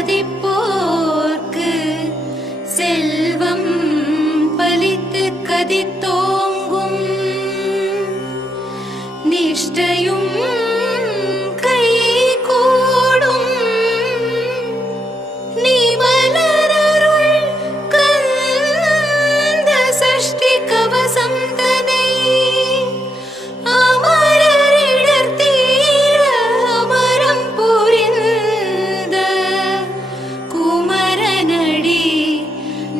மதிப்போர்க்கு செல்வம் பலித்து கதித்தோங்கும் நிஷ்டையும் கை கூடும் நீ மலரருள் கந்த சஷ்டி கவசம் தனை அமரரிடர் தீர அமரம் புரிந்த குமரனடி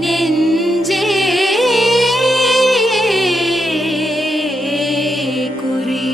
நெஞ்சே குறி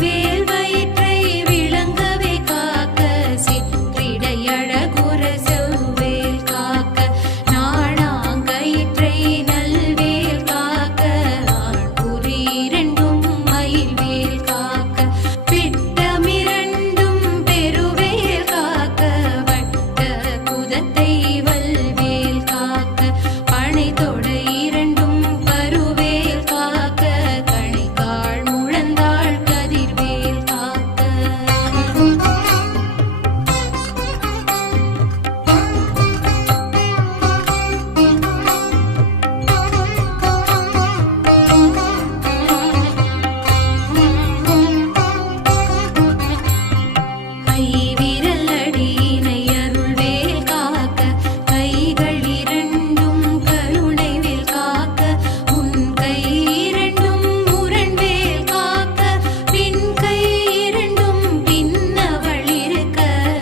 வடிவேல் வயிற்றை விளங்கவே காக்க சிற்றிடையழகுற செவ்வேல் காக்க நாணாங்கயிற்றை நல்வேல் காக்க ஆண்குறி இரண்டும் மயில்வேல் காக்க பிட்டமிரண்டும் பெருவேல் காக்க வட்ட குதத்தை வல்வேல் காக்க பனை தொடை இரண்டும் கருவேல் காக்க கணைக்கால் முழந்தாள் கதிர்வேல் காக்க கைவிரல் அடியினை அருள்வேல் காக்க கைகள் இரண்டும் கருணைவேல் காக்க உன் கை இரண்டும் முரண்வேல் காக்க பின் கை இரண்டும் பின்னவள் இருக்க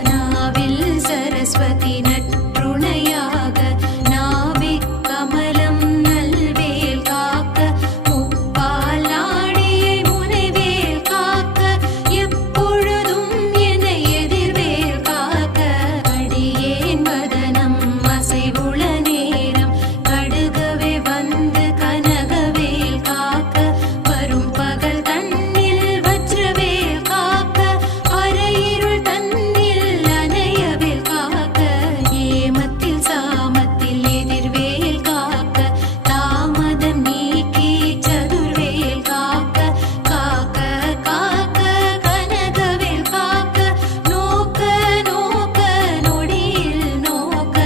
நாவில் சரஸ்வதி நற்றுணையாக நாவிக் கமலம் நல்வேல் காக்க முப்பால் நாடியை முனைவேல் காக்க எப்பொழுதும் என்னை எதிர்வேல் காக்க அடியேன் வதனம் அசைவுள நேரம் கடுகவே வந்து கனகவேல் காக்க வரும் பகல் தன்னில் வஜ்ரவேல் காக்க அரையிருள் தன்னில் அணையவேல் காக்க ஏமத்தில் சாமத்தில் எதிர்வேல் காக்க தாமதம் நீக்கி சதுர்வேல் காக்க காக்க காக்க கனகவேல் காக்க நோக்க நோக்க நொடியில் நோக்க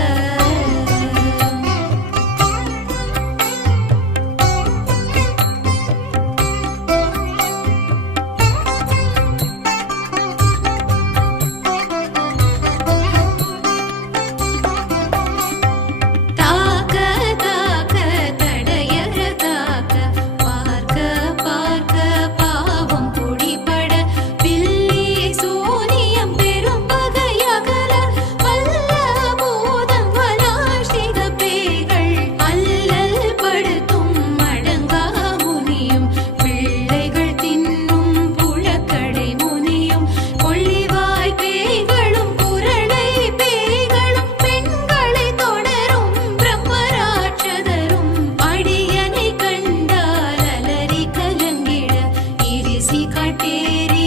தாக்க தாக்க தடையற தாக்க பார்க்க பார்க்க பாவம் பொடிபட பில்லி சூனியம் பெரும் பகையகல வல்ல பூதம் வலாஷ்டிக பேய்கள் அல்லல் படுத்தும் அடங்கா முனியும் பிள்ளைகள் தின்னும் புழக்கடை முனியும் கொள்ளிவாய் பேய்களும் குரளை பேய்களும் பெண்களை தொடரும் பிரம்மராட்சதரும் அடியனை கண்டால் அலறி கலங்கிட இரிசி காட்டேரி